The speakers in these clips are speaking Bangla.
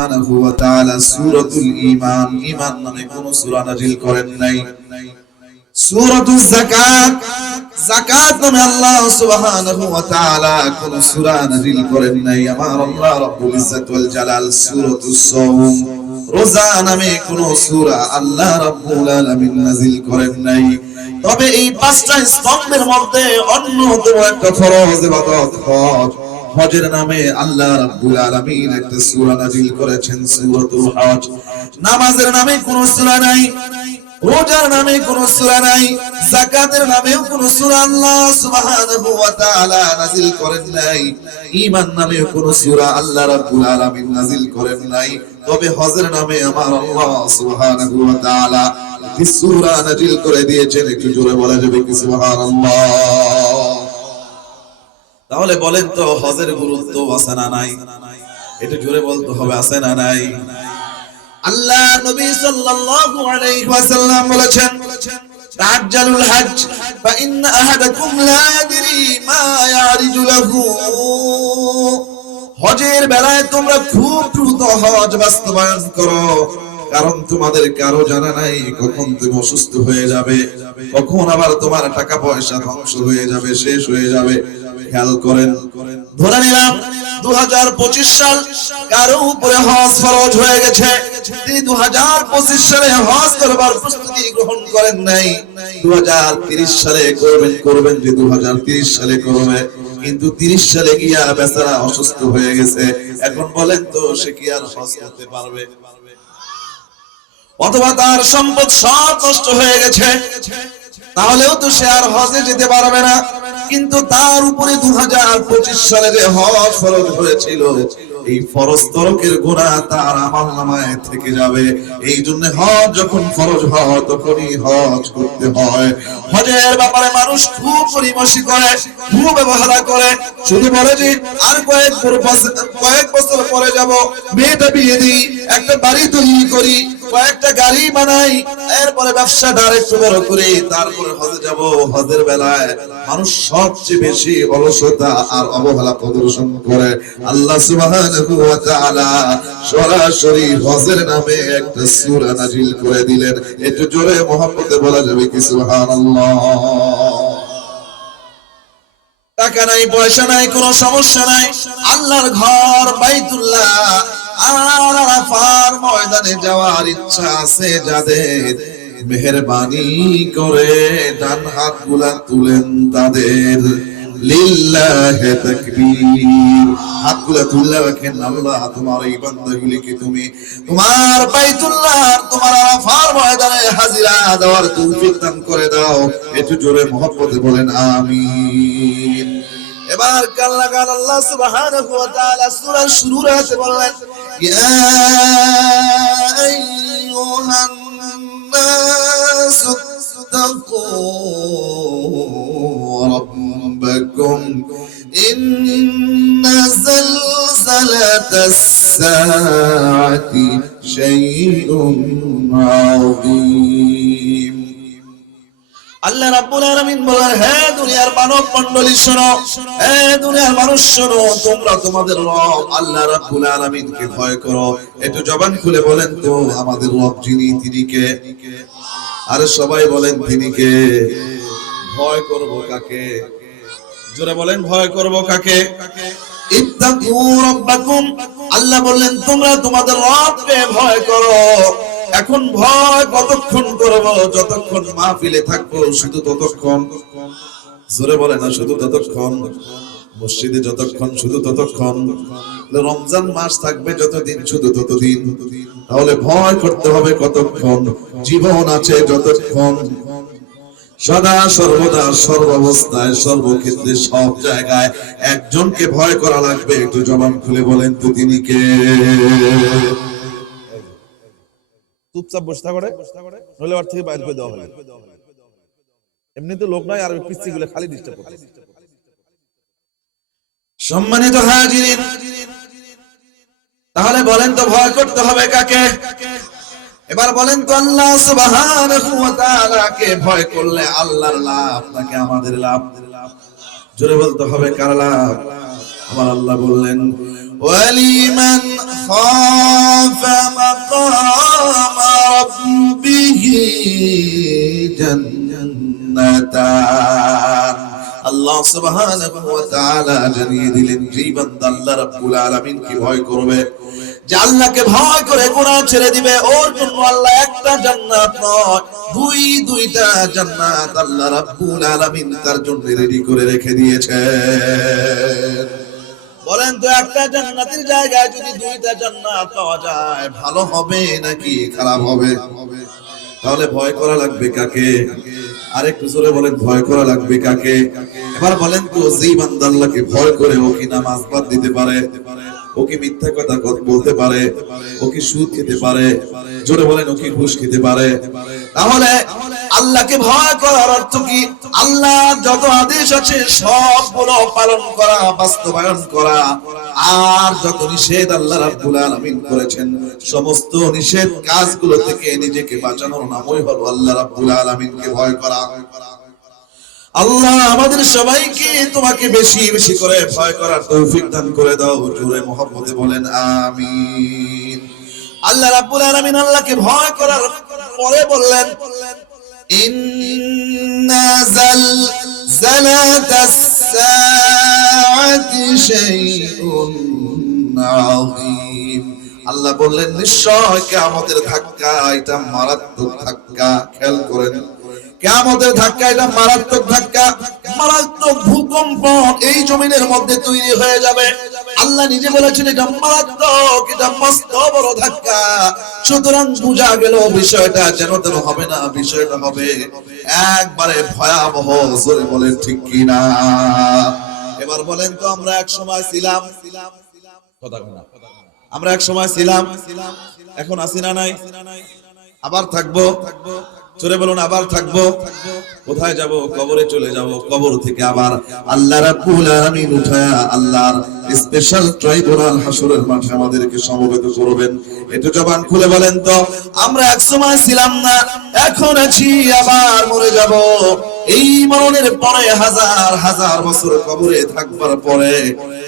সুবহানাহু ওয়া তাআলা সূরাতুল ঈমান ঈমান নামে কোন সূরা নাযিল করেন নাই। সূরাতুজ যাকাত যাকাত নামে আল্লাহ সুবহানাহু ওয়া তাআলা কোন সূরা নাযিল করেন নাই। আমার আল্লাহ রাব্বুল ইজ্জত ওয়াল জালাল সূরাতুস সাওম রোজা নামে কোন সূরা আল্লাহ রাব্বুল আলামিন নাযিল করেন নাই। তবে এই পাঁচটা স্তম্ভের মধ্যে অন্যতম একটা ফরজ ইবাদত হজ। হজের নামে আল্লাহ রাব্বুল আলামিন একটা সূরা নাযিল করেছেন, সূরাতুল হজ। নামাজের নামে কোনো সূরা নাই, রোজার নামে কোনো সূরা নাই, যাকাতের নামেও কোনো সূরা আল্লাহ সুবহানাহু ওয়া তাআলা নাযিল করেন নাই। ঈমান নামেও কোনো সূরা আল্লাহ রাব্বুল আলামিন নাযিল করেন নাই। তবে হজের নামে আমার আল্লাহ সুবহানাহু ওয়া তাআলা একটি সূরা নাযিল করে দিয়েছেন। একটু জোরে বলা যাবে কি সুবহানাল্লাহ? তাহলে বলেন তো হজের গুরুত্ব আছে না নাই? একটু জোরে বলতে হবে, আছে না নাই? আল্লাহ নবী সাল্লাল্লাহু আলাইহি ওয়াসাল্লাম বলেছেন, তাআজ্জালুল হজ ফা ইন্না আহাদাকুম লা ইয়াদরি মা ইয়ারিজু লাহু। হজের বেলায় তোমরা খুব দ্রুত হজ বাস্তবায়ন করো, কারণ তোমাদের কারো জানা নাই কখন তুমি অসুস্থ হয়ে যাবে, কখন আবার তোমার টাকা পয়সা ধ্বংস হয়ে যাবে, শেষ হয়ে যাবে। খেয়াল করেন, ধরে নিলাম 2025 সাল কারো উপরে হজ ফরজ হয়ে গেছে, তিনি 2025 সালে হজ করবার প্রস্তুতি গ্রহণ করেন নাই। 2030 সালে করবেন যে 2030 সালে করবে, কিন্তু 30 সালে গিয়া বেচারা অসুস্থ হয়ে গেছে। এখন বলেন তো সে কি আর হজ করতে পারবে? অথবা তার সম্পদ সব নষ্ট হয়ে গেছে, তাহলেও তো সে আর হজে যেতে পারবে না। কিন্তু তার উপরে 2025 সালে যে হজ ফরজ হয়েছিল, এই ফরজ তরকের গুনাহ তার আমলনামায় থেকে যাবে। এই জন্য হজ যখন ফরজ হয় তখনই হজ করতে হয়। হজের ব্যাপারে মানুষ খুব পরিমসি করে, খুব ব্যবহার করে, শুধু বলে যে আর কয়েক বছর পরে যাব, মেয়েটা বিয়ে দিই, একটা বাড়ি তৈরি করি, কয়েকটা গাড়ি বানাই, এরপরে ব্যবসাটা আরেকটু বড় করে তারপরে হজে যাব। হজের বেলায় মানুষ সবচেয়ে বেশি অলসতা আর অবহেলা প্রদর্শন করে। আল্লাহ সুবহানাহু ওয়া তাআলা সরাসরি হজের নামে একটা সূরা নাযিল করে দিলেন। একটু জোরে মুহাম্মদে বলা যাবে কি সুবহানাল্লাহ? টাকা নাই, পয়সা নাই, কোনো সমস্যা নাই, আল্লাহর ঘর বাইতুল্লাহ আর আরাফার ময়দানে যাওয়ার ইচ্ছা আছে যাদের, মেহেরবানি করে ডান হাতগুলা তুলেন তাদের। লিল্লাহি তাকবীর, হাতগুলা তুলে রাখেন। আল্লাহ তোমার এই বান্দাগুলিকে তুমি তোমার বাইতুল্লাহ, তোমার আরাফার ময়দানে হাজিরা দেওয়ার তৌফিক দান করে দাও। একটু জোরে মুহাব্বতে বলেন আমিন। এবার কাল্লাগান আল্লাহ সুবহানাহু ওয়া তাআলা সূরার শুরুর আয়াতে বললেন, ইয়া আইয়ুহান নাস তাকু রাব্বাকুম ইন্না যালজালাতাস সাআতি শাইউন আযীম। আল্লাহ রাব্বুল আলামিন বলেন, হে দুনিয়ার মানব মণ্ডলী শোনো, হে দুনিয়ার মানুষ শোনো, তোমরা তোমাদের রব আল্লাহ রাব্বুল আলামিনকে ভয় করো। একটু জবান খুলে বলেন তো আমাদের রব যিনি, তিনি কে? আরে সবাই বলেন তিনি কে? ভয় করব কাকে? জোরে বলেন, ভয় করব কাকে? ইত্তাকু রাব্বাকুম, আল্লাহ বললেন তোমরা তোমাদের রবকে ভয় করো। এখন ভয় কতক্ষণ করব? যতক্ষণ মাহফিলে থাকবো শুধু ততক্ষণ। জোরে বলে না, শুধু ততক্ষণ। মসজিদে যতক্ষণ শুধু ততক্ষণ। রমজান মাস থাকবে যতদিন শুধু ততদিন। তাহলে ভয় করতে হবে কতক্ষণ? জীবন আছে যতক্ষণ। সদা সর্বদা সর্বাবস্থায় সর্বক্ষেত্রে সব জায়গায় একজনকে ভয় করা লাগবে। একটু জবান খুলে বলেন তো তিনি কে? চুপচাপ বসে থাকো, নইলে ওর থেকে বাইরে করে দেওয়া হবে। এমনি তো লোক নয়, আর পিচ্ছি গুলো খালি ডিস্টার্ব করে। সম্মানিত হাজিরিন, তাহলে বলেন তো ভয় করতে হবে কাকে? এবার বলেন তো আল্লাহ সুবহানাহু ওয়া তাআলাকে ভয় করলে আল্লাহর লাভ নাকি আমাদের লাভ? জোরে বলতে হবে কার লাভ? আমার আল্লাহ বললেন, ওয়ালিমান সুবহানাহু ওয়া তাআলা জানিয়ে দিলেন যে বান্দা আল্লাহ রাব্বুল আলামিনকে ভয় করবে, যে আল্লাহকে ভয় করে গুনাহ ছেড়ে দিবে, ওর জন্য আল্লাহ একটা জান্নাত নয় দুইটা জান্নাত আল্লাহ রাব্বুল আলামিন তার জন্য রেডি করে রেখে দিয়েছেন। বলেন তো একটা জান্নাতের জায়গায় যদি দুইটা জান্নাত পাওয়া যায় ভালো হবে নাকি খারাপ হবে? তাহলে ভয় করা লাগবে কাকে? আরেকটু জোরে বলেন, ভয় করা লাগবে কাকে? এবার বলেন তো, যেই বান্দা আল্লাহকে ভয় করে ও কি নামাজ বাদ দিতে পারে? ও কি মিথ্যা কথা বলতে পারে? ও কি সুদ খেতে পারে? জোরে বলেন, ও কি ঘুষ খেতে পারে? তাহলে আল্লাহকে ভয় করার অর্থ কি? আল্লাহর যত আদেশ আছে সবগুলো পালন করা, বাস্তবায়ন করা, আর যত নিষেধ আল্লাহ রাব্বুল আলামিন করেছেন সমস্ত নিষেধ কাজগুলো থেকে নিজেকে বাঁচানোর নামই হলো আল্লাহ রাব্বুল আলামিনকে ভয় করা। আল্লাহ আমাদের সবাইকে তোমাকে বেশি বেশি করে ভয় করার তৌফিক দান করে দাও। জোরে মুহাম্মদে বলেন আমিন। আল্লাহ রাব্বুল আলামিন আল্লাহকে ভয় করার পরে বললেন, ইন্না জালজালাতাস সাআতি শাইউন আযীম। আল্লাহ বললেন নিশ্চয় কিয়ামতের ধাক্কা এটা মারাত্মক ধাক্কা। খেয়াল করেন, কিয়ামতের ধাক্কা এটা মারাত্মক ধাক্কা, মারাত্মক ভূকম্প এই জমিনের মধ্যে তৈরি হয়ে যাবে। আল্লাহ নিজে বলেছেন এটা মারাত্মক, এটা মস্ত বড় ধাক্কা। সুতরাং বোঝা গেল বিষয়টা যেন তেন হবে না, বিষয়টা হবে একবারে ভয়াবহ। জোরে বলেন ঠিক কি না? এবার বলেন তো, আমরা এক সময় ছিলাম, কথা বলা, আমরা এক সময় ছিলাম, এখন আছি না নাই? আবার থাকবো। জোরে বলুন, আবার থাকবো। কোথায় যাব? কবরে চলে যাব। কবর থেকে আবার আল্লাহ রাব্বুল আলামিন উঠায়া আল্লাহর স্পেশাল ট্রাইব্যুনাল হাসরের মাঠে আমাদেরকে সমবেত করবেন। একটু জবান খুলে বলেন তো, আমরা এক সময় ছিলাম না, এখন আছি, আবার মরে যাব। এই মরণের পরে হাজার হাজার বছর কবরে থাকবার পরে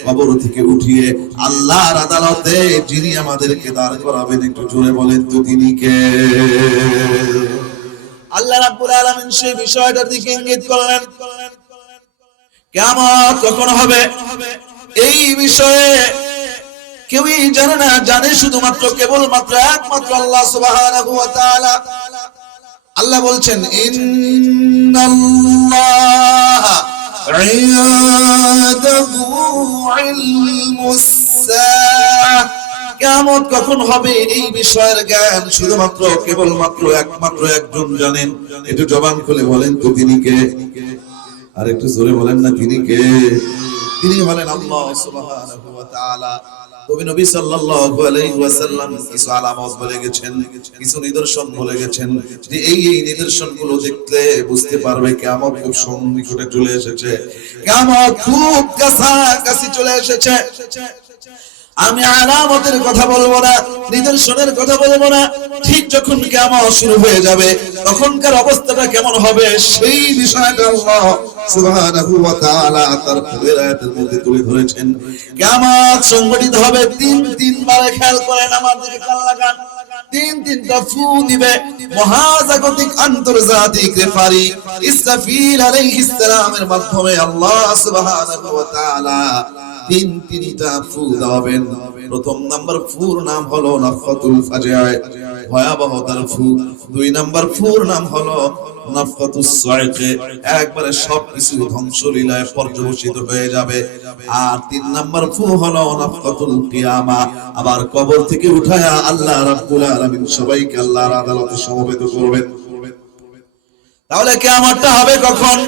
কবর থেকে উঠিয়ে আল্লাহর আদালতে যিনি আমাদেরকে দাঁড় করাবেন, একটু জোরে বলেন তো তিনি কে? আল্লাহ রাব্বুল আলামিন সেই বিষয়টার দিকে ইঙ্গিত করলেন। কিয়ামত কখন হবে এই বিষয়ে কেউই জানে না, জানে শুধুমাত্র কেবলমাত্র একমাত্র আল্লাহ সুবহানাহু ওয়া তাআলা। আল্লাহ বলছেন, ইন্নাল্লাহা ইনদাহু ইলমুস সাআহ। কিয়ামত কখন হবে এই বিষয়ের জ্ঞান শুধুমাত্র কেবলমাত্র একমাত্র একজন জানেন। একটু জবান খুলে বলেন তো তিনি কে? আর একটু জোরে বলেন না, তিনি কে? তিনি হলেন আল্লাহ সুবহানাহু ওয়া তাআলা। নবী সাল্লাল্লাহু আলাইহি ওয়াসাল্লাম কিছু আলামত বলে গেছেন, কিছু নিদর্শন বলে গেছেন যে এই নিদর্শনগুলো দেখলে বুঝতে পারবে কিয়ামত খুব সন্নিকটে চলে এসেছে, কিয়ামত খুব কাছাকাছি চলে এসেছে। আমি আলামতের কথা বলবো না, নিদর্শনের কথা বলবো না। ঠিক যখন কিয়ামত শুরু হয়ে যাবে তখনকার অবস্থাটা কেমন হবে সেই বিষয়টা আল্লাহ সুবহানাহু ওয়া তাআলা তার পবিত্র আয়াতের মধ্যে তুলে ধরেছেন। কিয়ামত সংঘটিত হবে তিনবারে। খেয়াল করেন, আমার দিকে কান লাগান। তিনটা ফু দিবে মহাজাগতিক আন্তর্জাতিক রেফারি ইসরাফিল আলাইহিস সালামের মাধ্যমে আল্লাহ সুবহানাহু ওয়া তাআলা তিনটা ফু দাবেন। প্রথম নাম্বার ফুর নাম হলো নাফখাতুল ফাজিআ, ভয়াবহতার ফু। দুই নাম্বার ফুর নাম হলো নাফখাতুস সাইকে, একবারে সবকিছু ধ্বংসলীলায় পর্যবসিত হয়ে যাবে। আর তিন নাম্বার ফু হলো নাফখাতুল কিয়ামা, আবার কবর থেকে উঠায়া আল্লাহ রাব্বুল আলামিন সবাইকে আল্লাহর আদালতে সমবেত করবেন। তাহলে কিয়ামতটা হবে কখন?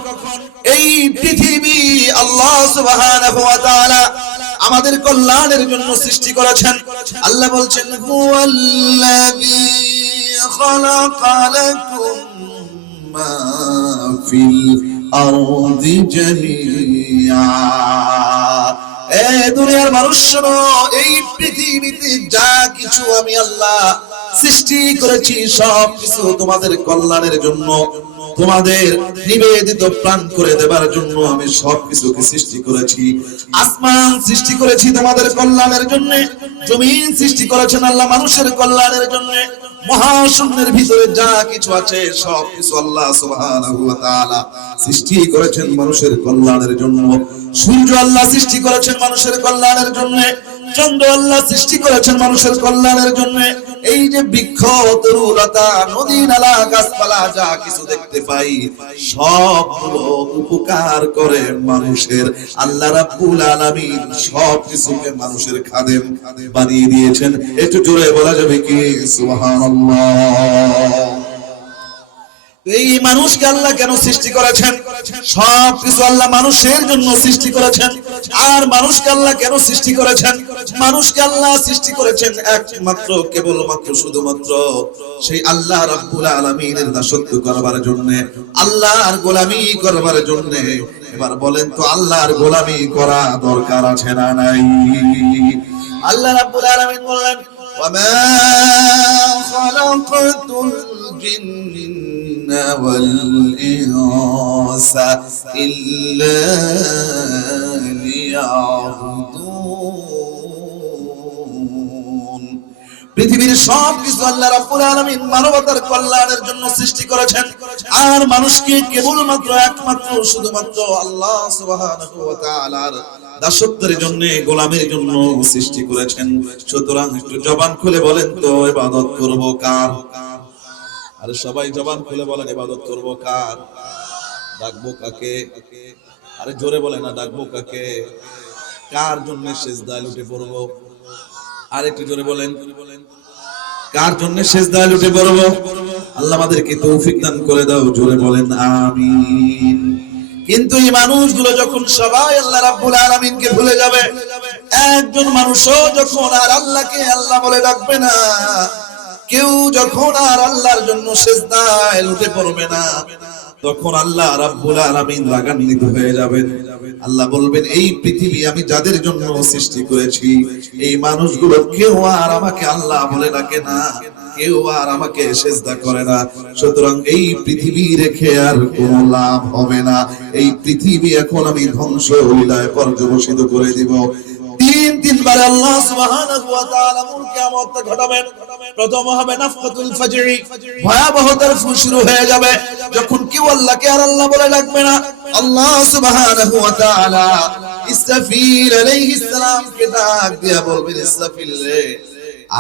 এই পৃথিবী আল্লাহ সুবহানাহু ওয়া তাআলা আমাদের কল্যাণের জন্য সৃষ্টি করেছেন। আল্লাহ বলছেন, হুয়াল্লাযী খালাকা লাকুম মা ফিল আরদি জামিআ। এ দুনিয়ার মানুষ শোনো, এই পৃথিবীতে যা কিছু আমি আল্লাহ সৃষ্টি করেছি সব কিছু তোমাদের কল্যাণের জন্য। তোমাদের নিবেদিত প্রাণ করে দেবার জন্য আমি সবকিছুকে সৃষ্টি করেছি। আসমান সৃষ্টি করেছি তোমাদের কল্যাণের জন্য, জমিন সৃষ্টি করেছেন আল্লাহ মানুষের কল্যাণের জন্য, মহাশূন্যের ভিতরে যা কিছু আছে সব কিছু আল্লাহ সুবহানাহু ওয়া তাআলা সৃষ্টি করেছেন মানুষের কল্যাণের জন্য। সূর্য আল্লাহ সৃষ্টি করেছেন মানুষের কল্যাণের জন্য, চন্দ্র আল্লাহ সৃষ্টি করেছেন মানুষের কল্যাণের জন্য। এই যে বৃক্ষ, তরুলতা, নদী, নালা, গাছপালা যা কিছু দেখতে পাই সবগুলো উপকার করে মানুষের। আল্লাহ রাব্বুল আলামিন সব কিছুকে মানুষের খাদেম বানিয়ে দিয়েছেন। একটু জোরে বলা যাবে কি সুবহানাল্লাহ। এই মানুষকে আল্লাহ কেন সৃষ্টি করেছেন? সব কিছু আল্লাহ মানুষের জন্য সৃষ্টি করেছেন। আর মানুষকে আল্লাহ কেন সৃষ্টি করেছেন? মানুষকে আল্লাহ সৃষ্টি করেছেন একমাত্র কেবলমাত্র শুধুমাত্র সেই আল্লাহ রাব্বুল আলামিনের দাসত্ব করবার জন্য, আল্লাহর গোলামি করবার জন্য। এবার বলেন তো আল্লাহর গোলামি করা দরকার আছে না নাই? আল্লাহ রাব্বুল আলামিন বললেন ওয়ামা খালাকাতুল জিন্না ওয়াল ইনসা ইল্লা লিয়াবুদুন। পৃথিবীর সব কিছু আল্লাহ রাব্বুল আলামিন মানবতার কল্যাণের জন্য সৃষ্টি করেছেন। আর মানুষকে কেবলমাত্র একমাত্র শুধুমাত্র আল্লাহ সুবহানাহু ওয়া তাআলার দাসত্বের জন্য, গোলামের জন্য সৃষ্টি করেছেন। সুতরাং একটু জবান খুলে বলেন তো ইবাদত করব কার? আরে সবাই জবান খুলে বলেন ইবাদত করব কার? ডাকবো কাকে? আরে জোরে বলেন না, ডাকবো কাকে? কার জন্য সিজদায় লুটে পড়ব? আর একটু জোরে বলেন, কার জন্য সিজদায় লুটে পড়ব? আল্লাহ আমাদেরকে তৌফিক দান করে দাও। জোরে বলেন আমিন। কিন্তু এই মানুষগুলো যখন সবাই আল্লাহ রাব্বুল আলামিনকে ভুলে যাবে, একজন মানুষও যখন আর আল্লাহকে আল্লাহ বলে ডাকবে না, কেউ যখন আর আল্লাহর জন্য সিজদায় লুটে পড়বে না, তখন আল্লাহ রাব্বুল আলামিন রাগান্বিত হয়ে যাবেন। আল্লাহ বলবেন এই পৃথিবী আমি যাদের জন্য সৃষ্টি করেছি, এই মানুষগুলো কেউ আর আমাকে আল্লাহ বলে ডাকে না, কেউ আর আমাকে সিজদা করে না। সুতরাং এই পৃথিবী রেখে আর কোনো লাভ হবে না। এই পৃথিবী এখন আমি ধ্বংস হইলায় পর্যবসিত করে দিব। তিনবার আল্লাহ সুবহানাহু ওয়া তাআলা মূল কিয়ামত ঘটাবেন। প্রথম হবে নাফখাতুল ফাজরি, ভয়াবহতার ফুঁ শুরু হয়ে যাবে। যখন কেউ আল্লাহকে আর আল্লাহ বলে ডাকবে না, আল্লাহ সুবহানাহু ওয়া তাআলা ইসরাফিল আলাইহিস সালামকে ডাক দিয়া বলবেন ইসরাফিল রে,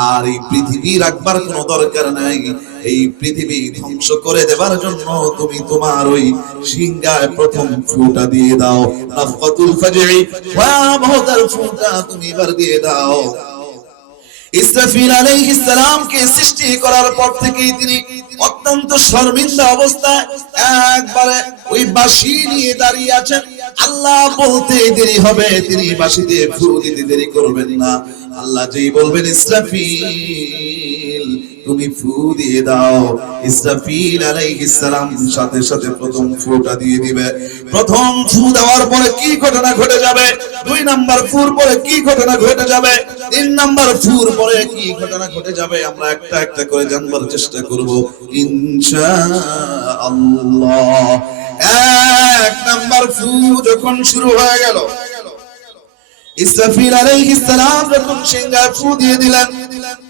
আর এই পৃথিবী রাখবার কোনো দরকার নাই। এই পৃথিবী ধ্বংস করে দেবার জন্য তুমি তোমার ওই সিংহায় প্রথম ফুঁটা দিয়ে দাও। নাফখাতুল ফাজরি, ভয়াবহতার ফুঁটা তুমি এবার দিয়ে দাও। ইসরাফিল আলাইহিস সালামকে সৃষ্টি করার পর থেকেই তিনি অত্যন্ত শর্মিন্দা অবস্থায় একবারে ওই বাঁশি নিয়ে দাঁড়িয়ে আছেন। আল্লাহ বলতে দেরি হবে, তিনি বাঁশিতে ফু দিতে দেরি করবেন না। আল্লাহ যেই বলবেন ইসরাফিল তুমি ফু দিয়ে দাও, ইসরাফিল আলাইহিস সালাম সাথে সাথে প্রথম ফুটা দিয়ে দিবে। প্রথম ফু দেওয়ার পরে কি ঘটনা ঘটে যাবে, 2 নাম্বার ফুর পরে কি ঘটনা ঘটে যাবে, 3 নাম্বার ফুর পরে কি ঘটনা ঘটে যাবে, আমরা একটা একটা করে জানবার চেষ্টা করব ইনশাআল্লাহ। 1 নাম্বার ফু যখন শুরু হয়ে গেল, ইসরাফিল আলাইহিস সালাম যখন সিংহায় ফু দিয়ে দিলেন,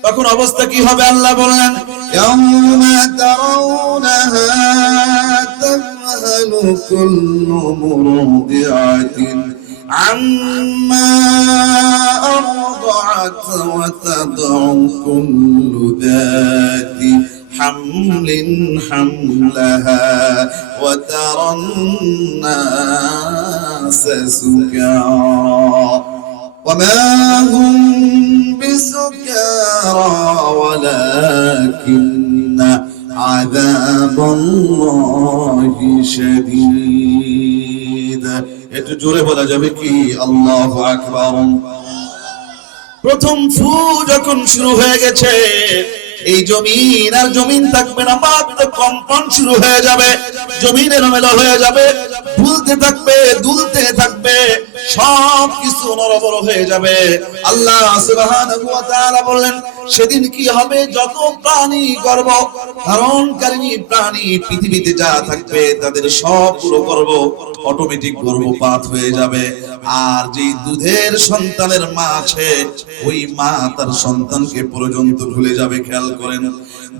তখন অবস্থা কি হবে আল্লাহ বললেন ইয়াউমা তারাউনাহা তাযহালু কুল্লু মুরদিআতিন আম্মা আরদাআত ওয়া তাদউ কুল্লু যাতি হামলিন হামলাহা ওয়া তারান নাসা সুকারা وما هم بسكارى ولكن عذاب الله شديد। একটু জোরে বলা যাবে কি আল্লাহু আকবার। প্রথম ফু যখন শুরু হয়ে গেছে, এই জমিন আর জমিন থাকবে না, মাত্র কম্পন শুরু হয়ে যাবে, জমিন এলোমেলো হয়ে যাবে, দুলতে থাকবে, সব কিছু নড়বড় হয়ে যাবে। আল্লাহ সুবহানাহু ওয়া তাআলা বললেন সেদিন কি হবে, যত প্রাণী গর্ভ ধারণকারী প্রাণী পৃথিবীতে যা থাকবে তাদের সবগুলো গর্ভ অটোমেটিক গর্ভপাত হয়ে যাবে। আর যে দুধের সন্তানের মা আছে, ওই মা তার সন্তানকে পর্যন্ত ভুলে যাবে। খেয়াল করেন,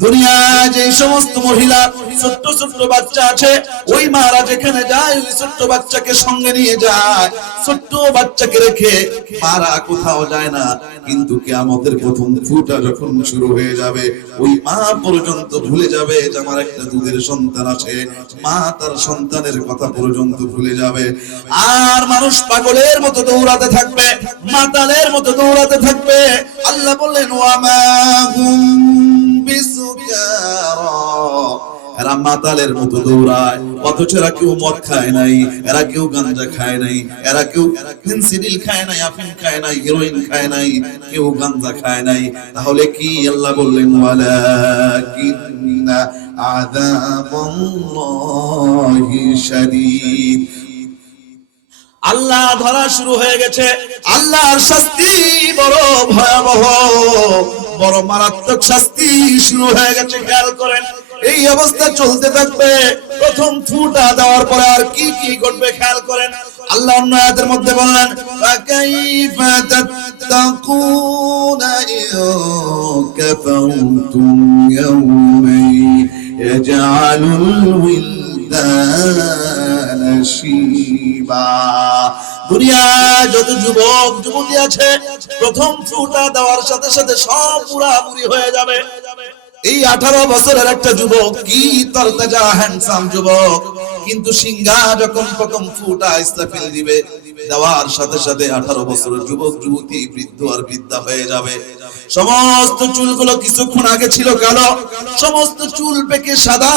দুনিয়ায় যে সমস্ত মহিলা ছোট্ট ছোট্ট বাচ্চা আছে, ওই মারা যেখানে যায় ওই ছোট্ট বাচ্চাকে সঙ্গে নিয়ে যায়, ছোট্ট বাচ্চাকে রেখে মারা কোথাও যায় না। কিন্তু কিয়ামতের প্রথম ফুটা যখন শুরু হয়ে যাবে, ওই মা পর্যন্ত ভুলে যাবে যে আমার একটা দুধের সন্তান আছে, মা তার সন্তানের কথা পর্যন্ত ভুলে যাবে। আর মানুষ পাগলের মতো দৌড়াতে থাকবে, মাতালের মতো দৌড়াতে থাকবে। আল্লাহ বললেন ওয়া মা হুম বিসুকারা, এরা মাতালের মতো দৌড়ায়, অথচ এরা কেউ মদ খায় নাই, এরা কেউ গাঁজা খায় নাই, এরা কেউ ফেন্সিডিল খায় নাই, আফিম খায় নাই, হেরোইন খায় নাই, কেউ গাঁজা খায় নাই। তাহলে কি আল্লাহ বললেন ওয়ালাকিন্না আযাবাল্লাহি শাদীদ, আল্লাহ ধরা শুরু হয়ে গেছে, আল্লাহর শাস্তি বড় ভয়াবহ, বড় মারাত্মক শাস্তি শুরু হয়ে গেছে। খেয়াল করেন, এই অবস্থা চলতে থাকবে। প্রথম ফুটা দেওয়ার পরে আর কি কি ঘটবে খেয়াল করেন। আল্লাহ অন্য আয়াতের মধ্যে বললেন ফাকাইফা তাত্তাকুনা ইন কাফারতুম ইয়াওমান ইয়াজআলুল উইলদানা শিবা। দুনিয়ায় যত যুবক যুবতী আছে, প্রথম ফুটা দেওয়ার সাথে সাথে সব পুরাপুরি হয়ে যাবে। এই 18 বছরের একটা যুবক, কি তরতাজা হ্যান্ডসাম যুবক, কিন্তু সিংহা যখন প্রথম ফুটা ইসরাফিল দিবে, দেওয়ার সাথে সাথে 18 বছরের যুবক যুবতী বৃদ্ধ আর বৃদ্ধা হয়ে যাবে। সমস্ত চুলগুলো কিছুক্ষণ আগে ছিল কালো, সমস্ত চুল পেকে সাদা